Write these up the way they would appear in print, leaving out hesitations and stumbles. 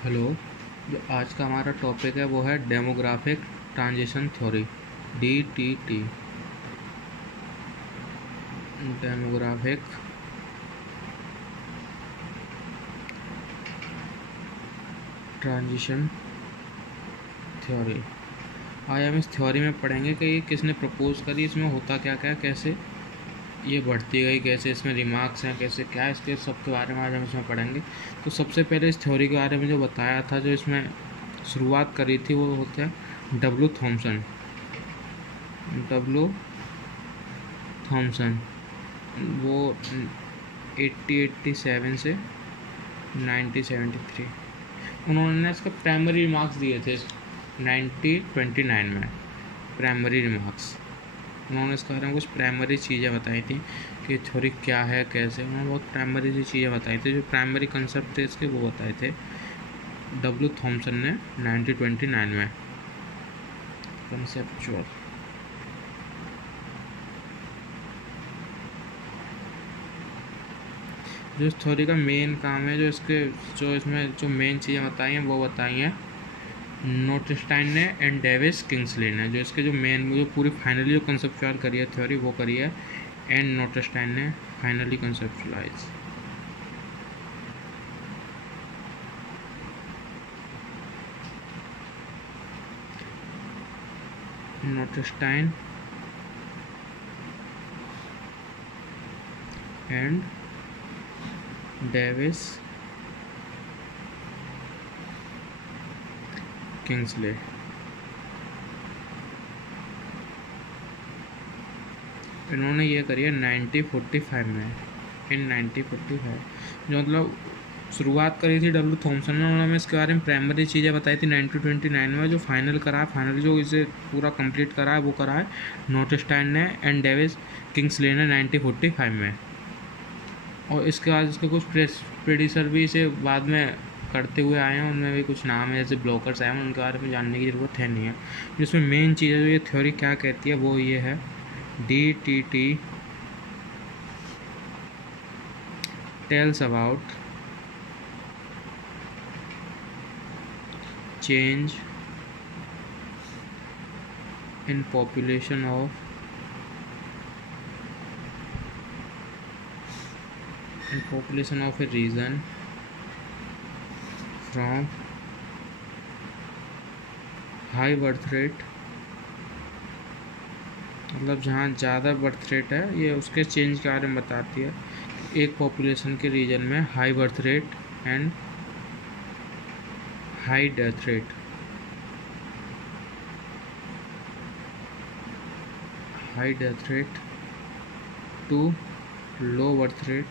Hello. जो आज का हमारा टॉपिक है वो है demographic transition theory, DTT। Demographic transition theory. आज हम इस थ्योरी में पढ़ेंगे कि ये किसने प्रपोज करी, इसमें होता क्या क्या, कैसे ये बढ़ती गई, कैसे इसमें रिमार्क्स हैं, कैसे क्या, इसके सब के बारे में आज हम इसमें पढ़ेंगे। तो सबसे पहले इस थ्योरी के बारे में जो बताया था, जो इसमें शुरुआत करी थी, वो होते हैं डब्ल्यू थॉमसन। वो 1887 से 1973 उन्होंने इसका प्राइमरी रिमार्क्स दिए थे 1929 में। प्राइमरी रिमार्क्स उन्होंने इसके बारे में कुछ प्राइमरी चीज़ें बताई थी कि थ्योरी क्या है, कैसे। उन्होंने बहुत प्राइमरी सी चीज़ें बताई थी, जो प्राइमरी कंसेप्ट थे इसके वो बताए थे डब्ल्यू थॉमसन ने 1929 में। कंसेप्चुअल जो इस थ्योरी का मेन काम है, जो इसमें जो मेन चीज़ें बताई हैं वो बताई हैं नोटेस्टाइन ने एंड डेविस किंग्सले ने। जो इसके जो मेन जो पूरी फाइनली जो कंसेप्चुअल करी है थ्योरी, वो करी है एंड नोटेस्टाइन ने finally conceptualize. Notestein and Davis Kingsley. इन्होंने ये करी है 1945 में। इन 1945 जो मतलब शुरुआत करी थी डब्ल्यू थॉमसन ने, उन्होंने इसके बारे में प्राइमरी चीज़ें बताई थी 1929 में। जो फाइनल करा है, फाइनल जो इसे पूरा कंप्लीट करा है, वो करा है नोटेस्टाइन ने एंड डेविस किंग्सले ने 1945 में। और इसके बाद इसके कुछ प्रेडिसर भी इसे बाद में करते हुए आए हैं, उनमें भी कुछ नाम है, जैसे ब्लॉकर्स आए हैं, उनके बारे में जानने की ज़रूरत है नहीं है। जिसमें मेन चीज़ है, जो ये थ्योरी क्या कहती है, वो ये है DTT tells about change in population of a region from high birth rate, मतलब जहाँ ज़्यादा बर्थ रेट है, ये उसके चेंज के बारे में बताती है। एक पॉपुलेशन के रीजन में high birth rate and high death rate, to low birth rate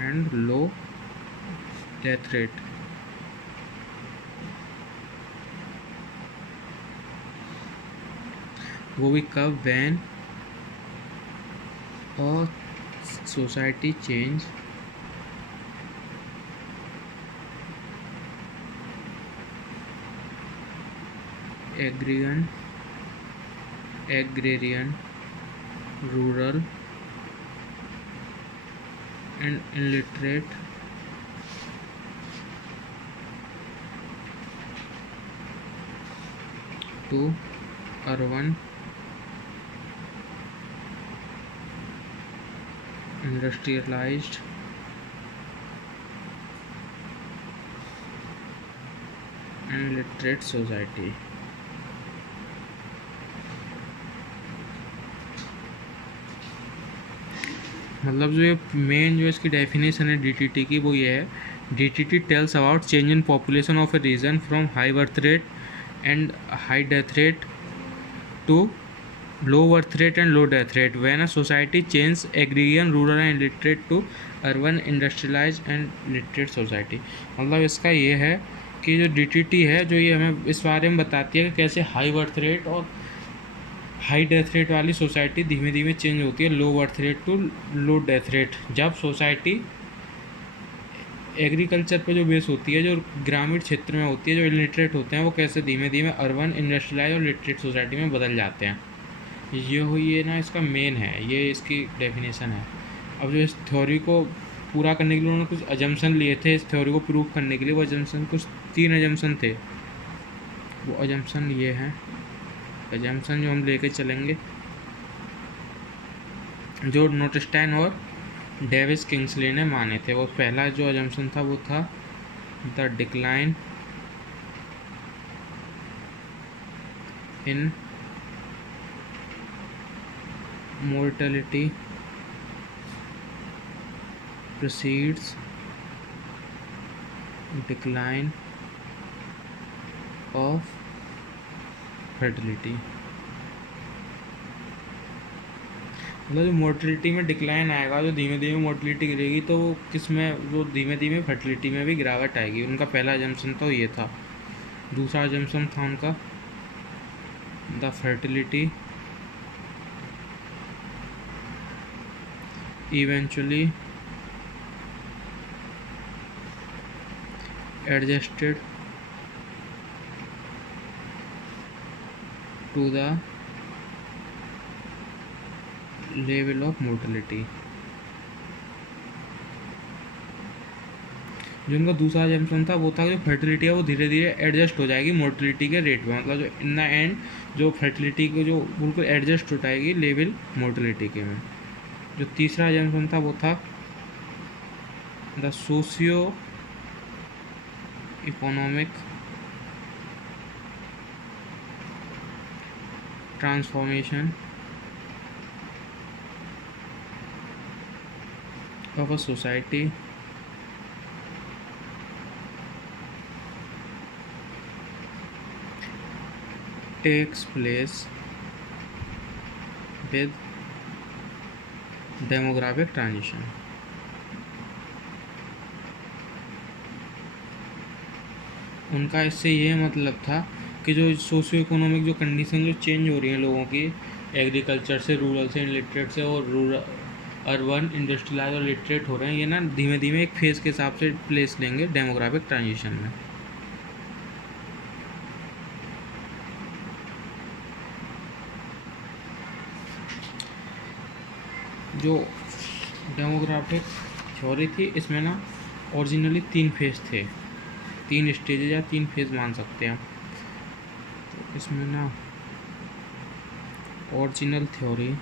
and low death rate. वो भी कब? When a society change agrarian, rural and illiterate to urban, industrialized and literate society। मतलब जो ये main जो इसकी definition है DTT की, वो ये है DTT tells about change in population of a region from high birth rate and high death rate to low birth rate and low death rate when a society change agrarian, rural and literate to urban, industrialize and literate society. मतलब इसका ये है कि जो DTT है, जो ये हमें इस बारे में बताती है कि कैसे हाई बर्थ रेट और हाई डेथ रेट वाली सोसाइटी धीमे धीमे चेंज होती है low birth rate to low death rate, जब सोसाइटी एग्रीकल्चर पे जो बेस होती है, जो ग्रामीण क्षेत्र में होती है, जो इलिटरेट होते हैं, वो कैसे धीमे धीमे अर्बन, इंडस्ट्रियलाइज और लिटरेट सोसाइटी में बदल जाते हैं। ये हुई है ना, इसका मेन है, ये इसकी डेफिनेशन है। अब जो इस थ्योरी को पूरा करने के लिए उन्होंने कुछ अजम्पशन लिए थे इस थ्योरी को प्रूव करने के लिए। वो अजम्पशन कुछ 3 अजम्पशन थे। वो अजम्पशन ये हैं, अजम्पशन जो हम लेके चलेंगे, जो नोटस्टाइन और डेविस किंग्सले ने माने थे। वो पहला जो अजम्पशन था वो था the decline in mortality precedes decline of fertility। मतलब जो मोर्टिलिटी में डिक्लाइन आएगा, जो धीमे धीमे मोर्टिलिटी गिरेगी, तो वो किस में, वो धीमे धीमे फर्टिलिटी में भी गिरावट आएगी। उनका पहला जम्पशन तो ये था। दूसरा जम्पशन था उनका the fertility eventually adjusted to the level of mortality। जो उनका दूसरा जम्पशन था वो था जो फर्टिलिटी है वो धीरे धीरे एडजस्ट हो जाएगी मोर्टिलिटी के रेट में। मतलब जो इन द एंड जो फर्टिलिटी को जो बिल्कुल एडजस्ट हो जाएगी लेवल मोर्टिलिटी के में। जो तीसरा जम्पशन था वो था the socio economic transformation of a society takes place with demographic transition. उनका इससे ये मतलब था कि जो सोशियो इकोनॉमिक जो कंडीशन जो चेंज हो रही है लोगों की, एग्रीकल्चर से रूरल से इलिटरेट से और रूरल अर्बन इंडस्ट्रियलाइज और लिटरेट हो रहे हैं, ये ना धीमे धीमे एक फेज़ के हिसाब से प्लेस लेंगे डेमोग्राफिक ट्रांजिशन में। जो डेमोग्राफिक थ्योरी थी इसमें ना ओरिजिनली 3 फेज थे, 3 स्टेजेज या 3 फेज मान सकते हैं। तो इसमें ना ओरिजिनल थ्योरी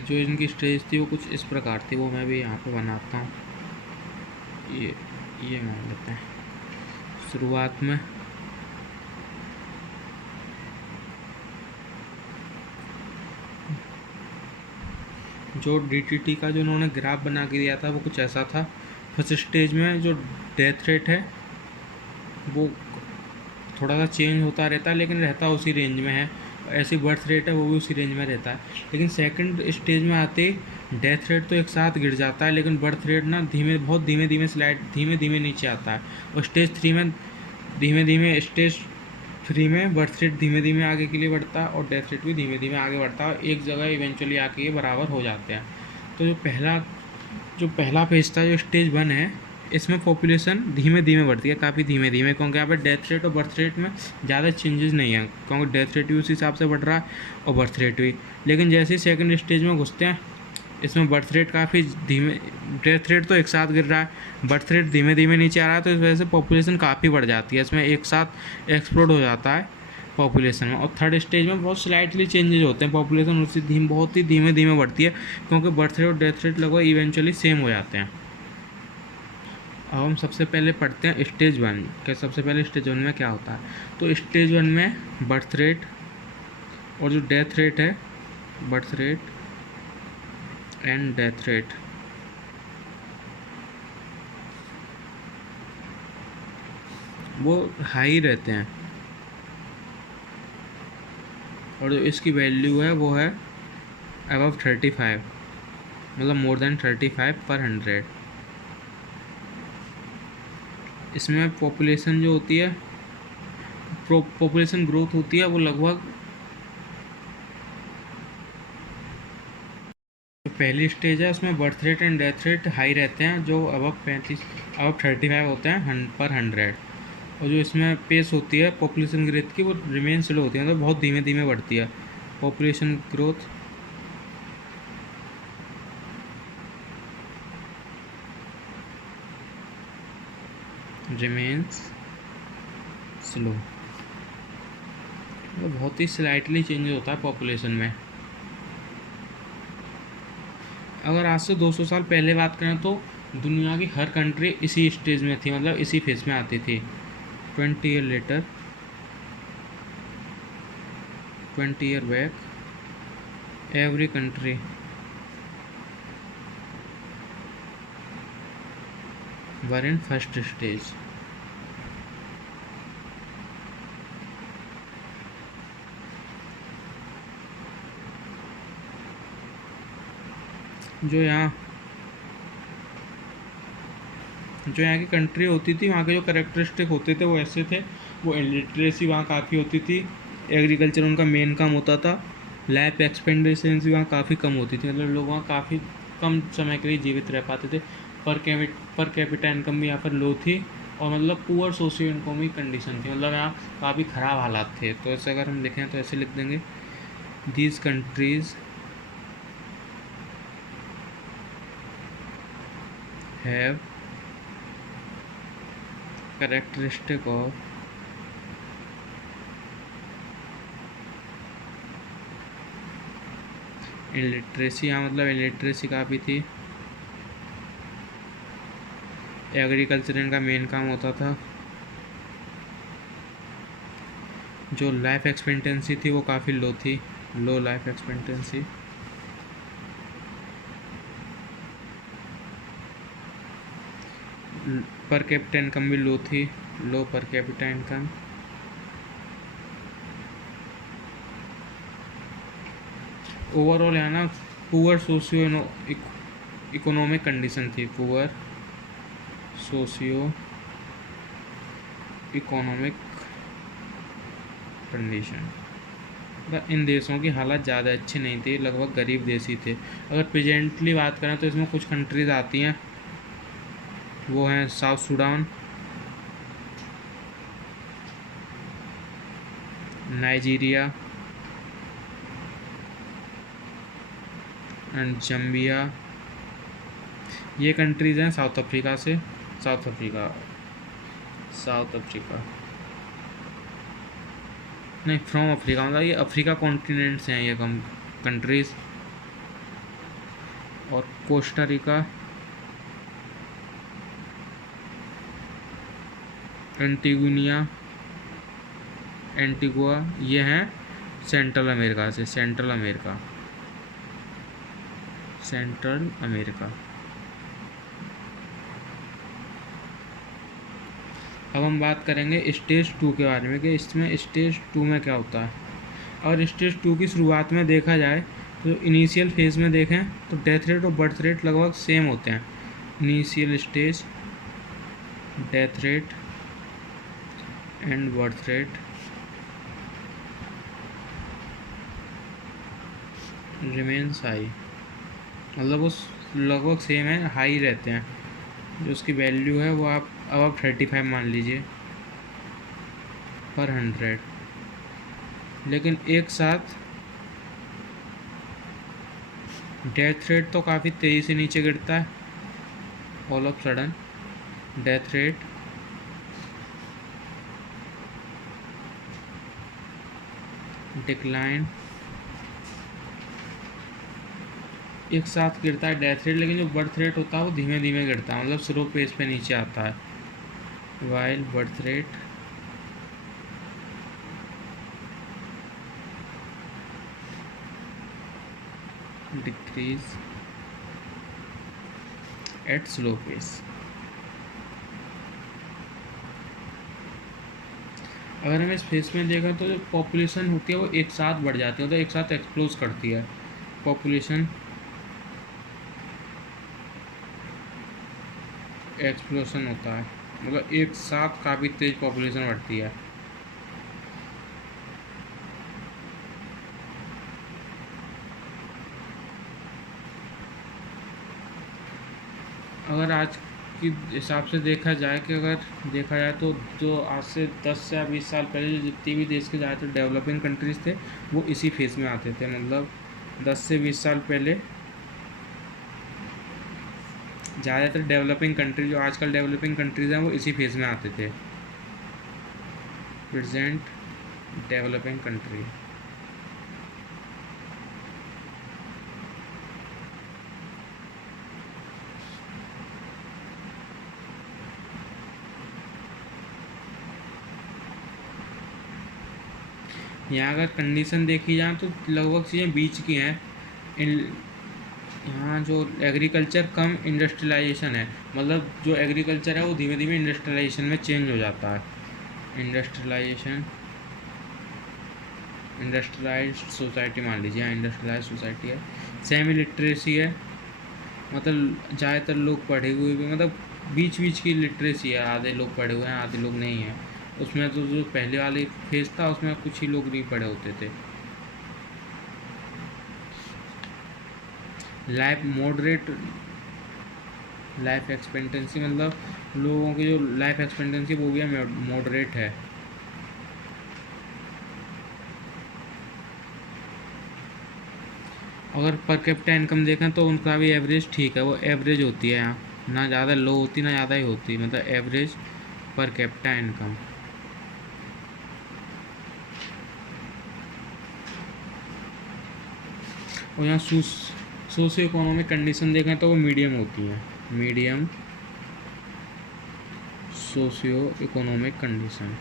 जो इनकी स्टेज थी वो कुछ इस प्रकार थी। वो मैं भी यहाँ पे बनाता हूँ। ये मान लेते हैं। शुरुआत में जो DTT का जो उन्होंने ग्राफ बना के दिया था वो कुछ ऐसा था। फर्स्ट स्टेज में जो डेथ रेट है वो थोड़ा सा चेंज होता रहता है लेकिन रहता उसी रेंज में है। ऐसी बर्थ रेट है वो भी उसी रेंज में रहता है। लेकिन सेकंड स्टेज में आते डेथ रेट तो एक साथ गिर जाता है लेकिन बर्थ रेट ना बहुत धीमे धीमे स्लाइड धीमे धीमे नीचे आता है। और स्टेज 3 में बर्थ रेट धीमे धीमे आगे के लिए बढ़ता है और डेथ रेट भी धीमे धीमे आगे बढ़ता है। एक जगह इवेंचुअली आके ये बराबर हो जाते हैं। तो जो पहला फेज था जो स्टेज 1 है, इसमें पॉपुलेशन धीमे धीमे बढ़ती है, काफ़ी धीमे धीमे, क्योंकि यहाँ पे डेथ रेट और बर्थ रेट में ज़्यादा चेंजेस नहीं है, क्योंकि डेथ रेट भी उसी हिसाब से बढ़ रहा है और बर्थ रेट भी। लेकिन जैसे ही सेकंड स्टेज में घुसते हैं इसमें बर्थ रेट काफ़ी धीमे, डेथ रेट तो एक साथ गिर रहा है, बर्थ रेट धीमे धीमे नीचे आ रहा है, तो इस वजह से पॉपुलेशन काफ़ी बढ़ जाती है। इसमें एक साथ एक्सप्लोड हो जाता है पॉपुलेशन में। और थर्ड स्टेज में बहुत स्लाइटली चेंजेस होते हैं, पॉपुलेशन उससे बहुत ही धीमे धीमे बढ़ती है, क्योंकि बर्थ रेट और डेथ रेट लगभग इवेंचुअली सेम हो जाते हैं। अब हम सबसे पहले पढ़ते हैं स्टेज 1 के। सबसे पहले स्टेज 1 में क्या होता है, तो स्टेज 1 में बर्थ रेट और जो डेथ रेट है, birth rate and death rate वो हाई रहते हैं और जो इसकी वैल्यू है वो है अबव 35, मतलब मोर देन 35/100। इसमें पॉपुलेशन जो होती है, पॉपुलेशन ग्रोथ होती है वो लगभग पहली स्टेज है उसमें birth rate and death rate high रहते हैं, जो अब 35 होते हैं पर 100। और जो इसमें पेस होती है पॉपुलेशन ग्रोथ की, वो रिमेन स्लो होती है, मतलब बहुत धीमे धीमे बढ़ती है पॉपुलेशन ग्रोथ। रिमेन्स स्लो, मतलब बहुत ही स्लाइटली चेंज होता है पॉपुलेशन में। अगर आज से 200 साल पहले बात करें तो दुनिया की हर कंट्री इसी स्टेज में थी, मतलब इसी फेज में आती थी। 20 year later, 20 year back, every country were in first stage. जो यहाँ की कंट्री होती थी, वहाँ के जो करेक्टरिस्टिक होते थे वो ऐसे थे। वो इलिटरेसी वहाँ काफ़ी होती थी, एग्रीकल्चर उनका मेन काम होता था, लाइफ एक्सपेक्टेंसी वहाँ काफ़ी कम होती थी, मतलब लोग वहाँ काफ़ी कम समय के लिए जीवित रह पाते थे। पर कैपिटा इनकम भी यहाँ पर लो थी, और मतलब पुअर सोशियो इकोनॉमिक कंडीशन थी, मतलब यहाँ काफ़ी ख़राब हालात थे। तो ऐसे अगर हम लिखें तो ऐसे लिख देंगे, these countries have characteristic of illiteracy, यहाँ मतलब इलिटरेसी काफ़ी थी, एग्रीकल्चर इनका मेन काम होता था, जो लाइफ एक्सपेक्टेंसी थी वो काफ़ी लो थी, low life expectancy. Per capita income भी लो थी, लो पर कैपिटा इनकम। ओवरऑल है ना पुअर सोशियो इकोनॉमिक कंडीशन थी, पुअर सोशियो इकोनॉमिक कंडीशन। इन देशों की हालत ज़्यादा अच्छी नहीं थी, लगभग गरीब देश ही थे। अगर प्रेजेंटली बात करें तो इसमें कुछ कंट्रीज़ आती हैं, वो हैं south Sudan, Nigeria and Zambia. ये कंट्रीज़ हैं साउथ अफ्रीका नहीं, फ्रॉम अफ्रीका, मतलब ये अफ्रीका कॉन्टिनेंट से हैं ये कंट्रीज़। और कोस्टा रिका, एंटीगुआ, ये हैं सेंट्रल अमेरिका। अब हम बात करेंगे स्टेज 2 के बारे में कि इसमें स्टेज 2 में क्या होता है। और स्टेज 2 की शुरुआत में देखा जाए तो इनिशियल फेज़ में देखें तो डेथ रेट और बर्थ रेट लगभग सेम होते हैं। Initial stage, death rate and birth rate remains high, मतलब वो लगभग सेम है, हाई रहते हैं। जो उसकी वैल्यू है वो आप अब 35 मान लीजिए पर 100। लेकिन एक साथ डेथ रेट तो काफ़ी तेज़ी से नीचे गिरता है, all of sudden death rate decline, एक साथ गिरता है डेथ रेट, लेकिन जो बर्थ रेट होता है वो धीमे धीमे गिरता है, मतलब स्लो पेस पे नीचे आता है। While birth rate decrease at slow pace. अगर हम इस फेस में देखें तो जो पॉपुलेशन होती है वो एक साथ बढ़ जाती है, तो एक साथ एक्सप्लोज करती है पॉपुलेशन, एक्सप्लोशन होता है, मतलब एक साथ काफ़ी तेज पॉपुलेशन बढ़ती है। अगर आज की हिसाब से देखा जाए कि अगर देखा जाए तो जो आज से 10 या 20 साल पहले जो जितनी भी देश के ज़्यादातर डेवलपिंग कंट्रीज़ थे वो इसी फेज़ में आते थे। मतलब 10 से 20 साल पहले ज़्यादातर डेवलपिंग कंट्री जो आजकल डेवलपिंग कंट्रीज़ हैं वो इसी फेज़ में आते थे। Present developing country. यहाँ अगर कंडीशन देखी जाए तो लगभग चीज़ें बीच की हैं। यहाँ जो एग्रीकल्चर कम इंडस्ट्रियलाइजेशन है, मतलब जो एग्रीकल्चर है वो धीमे धीमे इंडस्ट्रियलाइजेशन में चेंज हो जाता है। इंडस्ट्रियलाइजेशन, इंडस्ट्रियलाइज्ड सोसाइटी मान लीजिए, यहाँ इंडस्ट्रियलाइज्ड सोसाइटी है। सेमी लिटरेसी है, मतलब ज़्यादातर लोग पढ़े हुए भी, मतलब बीच बीच की लिटरेसी है, आधे लोग पढ़े हुए हैं आधे लोग नहीं हैं। उसमें तो जो पहले वाले फेज था उसमें कुछ ही लोग नहीं पढ़े होते थे। लाइफ मॉडरेट, लाइफ एक्सपेक्टेंसी मतलब लोगों की जो लाइफ एक्सपेक्टेंसी वो भी है मॉडरेट है। अगर पर कैपिटा इनकम देखें तो उनका भी एवरेज ठीक है, वो एवरेज होती है यहाँ, ना ज़्यादा लो होती ना ज़्यादा ही होती, मतलब एवरेज पर कैपिटा इनकम। और यहाँ सोशियो इकोनॉमिक कंडीशन देखें तो वो मीडियम होती है, मीडियम सोशियो इकोनॉमिक कंडीशन।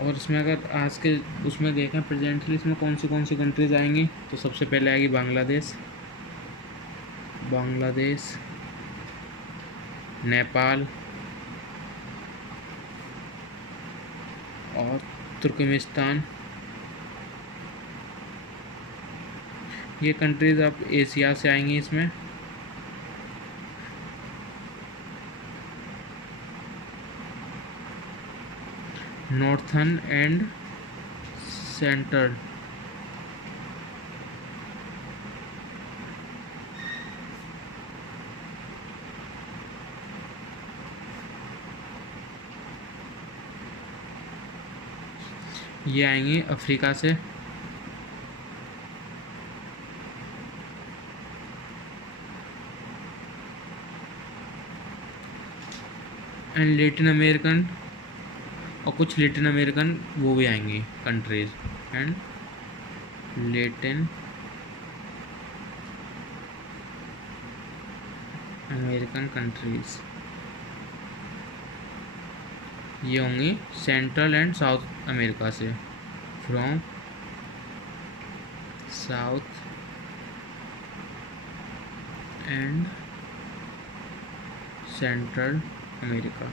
और इसमें अगर आज के उसमें देखें प्रेजेंटली इसमें कौन सी कंट्रीज आएंगी, तो सबसे पहले आएगी बांग्लादेश, बांग्लादेश, नेपाल और तुर्कमेनिस्तान। ये कंट्रीज़ अब एशिया से आएंगी इसमें। नॉर्थन एंड सेंट्रल, ये आएंगी अफ्रीका से। एंड लेटिन अमेरिकन, और कुछ लेटिन अमेरिकन वो भी आएंगी countries, and Latin American countries ये होंगी सेंट्रल एंड साउथ अमेरिका से, from south and central America.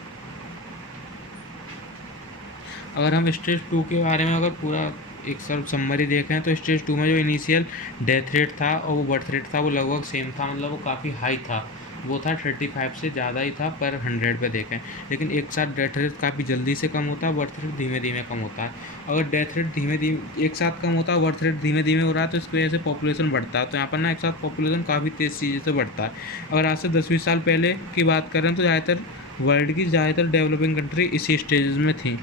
अगर हम स्टेज 2 के बारे में अगर पूरा एक सब समरी देखें तो स्टेज 2 में जो इनिशियल डेथ रेट था और वो बर्थ रेट था वो लगभग सेम था, मतलब वो काफ़ी हाई था, वो था 35 से ज़्यादा ही था पर 100 पे देखें। लेकिन एक साथ डेथ रेट काफ़ी जल्दी से कम होता है, बर्थ रेट धीमे धीमे कम होता है। अगर डेथ रेट धीमे धीमे एक साथ कम होता है, बर्थ रेट धीमे धीमे हो रहा है, तो इसकी वजह से पॉपुलेशन बढ़ता है। तो यहाँ पर ना एक साथ पॉपुलेशन काफ़ी तेज़ चीज़ से बढ़ता है। अगर आज से 10-20 साल पहले की बात करें तो ज़्यादातर वर्ल्ड की ज़्यादातर डेवलपिंग कंट्री इसी स्टेज में थी।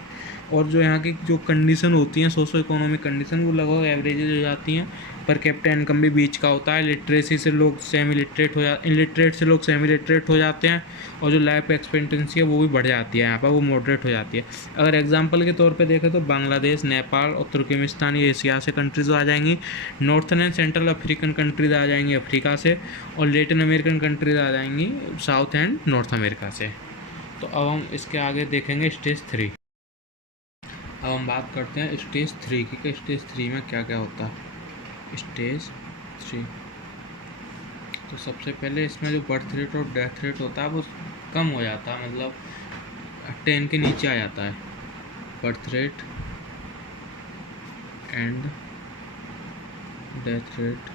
और जो यहाँ की जो कंडीशन होती हैं सोशो इकोनॉमिक कंडीशन वो लगभग एवरेजेज हो जाती हैं। पर कैपिटा इनकम भी बीच का होता है। लिटरेसी से लोग सेमी लिटरेट हो जाते, इलिटरेट से लोग सेमी लिटरेट हो जाते हैं, और जो लाइफ एक्सपेक्टेंसी है वो भी बढ़ जाती है, यहाँ पर वो मॉडरेट हो जाती है। अगर एग्जांपल के तौर पे देखें तो बांग्लादेश, नेपाल और तुर्कमेनिस्तान ये एशिया से कंट्रीज़ आ जाएंगी। Northern and central African countries आ जाएंगी अफ्रीका से, और लेटिन अमेरिकन कंट्रीज़ आ जाएंगी साउथ एंड नॉर्थ अमेरिका से। तो अब हम इसके आगे देखेंगे स्टेज 3। अब हम बात करते हैं स्टेज 3 की कि स्टेज 3 में क्या क्या होता है। स्टेज 3 तो सबसे पहले इसमें जो बर्थ रेट और डेथ रेट होता है वो कम हो जाता है, मतलब 10 के नीचे आ जाता है birth rate and death rate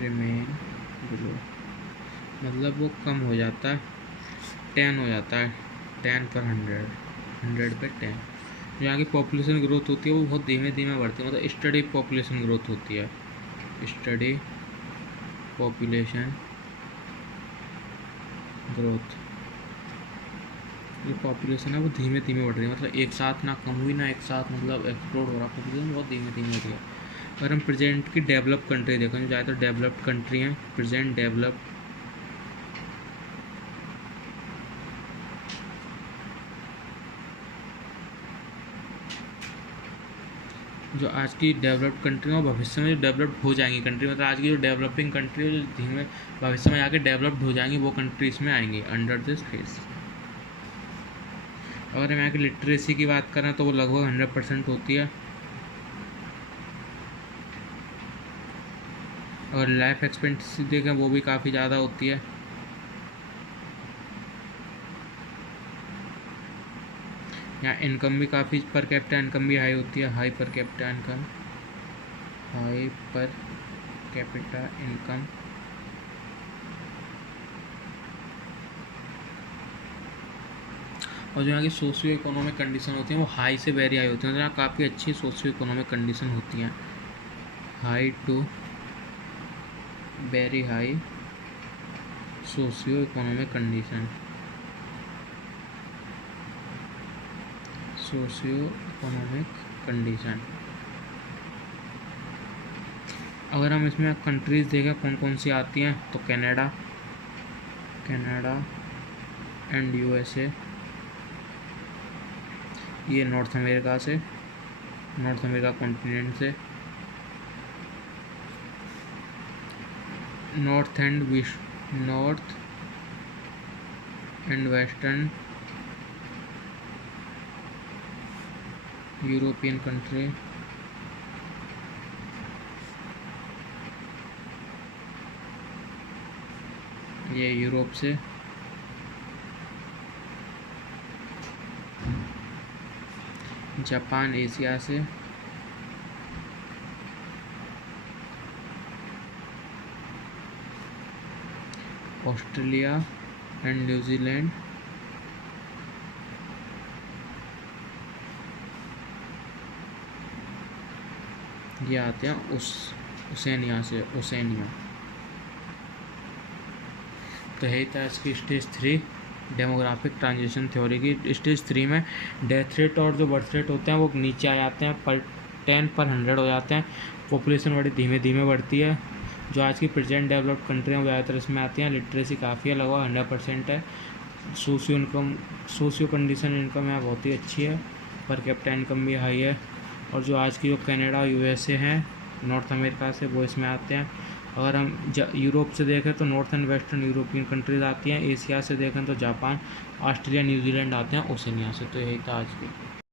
remain below, मतलब वो कम हो जाता है, 10 हो जाता है, 10 पर 100 100 पे 10। जो यहाँ की पॉपुलेशन ग्रोथ होती है वो बहुत धीमे धीमे बढ़ती है, मतलब स्टडी पॉपुलेशन ग्रोथ होती है, स्टडी पॉपुलेशन ग्रोथ। जो पॉपुलेशन है वो धीमे धीमे बढ़ रही है, मतलब एक साथ ना कम हुई ना एक साथ मतलब एक्सप्लोड हो रहा, पॉपुलेशन बहुत धीमे धीमे हो रही है। अगर हम प्रेजेंट की डेवलप कंट्री देखें, जो ज़्यादातर डेवलप्ड कंट्री हैं, प्रेजेंट डेवलप जो आज की डेवलप्ड कंट्री है, भविष्य में जो डेवलप्ड हो जाएंगी कंट्री, मतलब आज की जो डेवलपिंग कंट्री है जो धीमे भविष्य में आके डेवलप्ड हो जाएंगी, वो कंट्री इसमें आएंगी अंडर दिस फेस। अगर हम यहाँ की लिटरेसी की बात करें तो वो लगभग 100% होती है। और लाइफ एक्सपेक्टेंसी देखें वो भी काफ़ी ज़्यादा होती है। यहाँ इनकम भी काफ़ी, पर कैपिटा इनकम भी हाई होती है, हाई पर कैपिटा इनकम, हाई पर कैपिटा इनकम। और जो यहाँ की सोशियो इकोनॉमिक कंडीशन होती हैं वो हाई से वेरी हाई होती हैं, तो यहाँ काफ़ी अच्छी सोशियो इकोनॉमिक कंडीशन होती हैं, high to very high socio economic condition, socio economic condition. अगर हम इसमें कंट्रीज़ देखें कौन कौन सी आती हैं, तो कनाडा एंड यूएसए, ये नॉर्थ अमेरिका से, नॉर्थ अमेरिका कॉन्टिनेंट से, north and western European country, ये यूरोप से, जापान एशिया से, ऑस्ट्रेलिया एंड न्यूजीलैंड, ये आते हैं ओसेनिया से, ओसेनिया। तो यही था इसकी स्टेज 3 डेमोग्राफिक ट्रांजिशन थ्योरी की। स्टेज 3 में डेथ रेट और जो बर्थ रेट होते हैं वो नीचे आ जाते हैं, पर 10 पर 100 हो जाते हैं, पॉपुलेशन बड़ी धीमे धीमे बढ़ती है। जो आज की प्रेजेंट डेवलप्ड कंट्री हैं वो ज़्यादातर इसमें आती हैं। लिटरेसी काफ़ी है, लगभग 100% है। सोशियो कंडीशन इनकम यहाँ बहुत ही अच्छी है, पर कैपिटा इनकम भी हाई है। और जो आज की जो कनाडा यूएसए हैं नॉर्थ अमेरिका से, वो इसमें आते हैं। अगर हम यूरोप से देखें तो north and western European countries आती हैं। एशिया से देखें तो जापान, ऑस्ट्रेलिया, न्यूजीलैंड आते हैं ओसेनिया से। तो यही था आज की।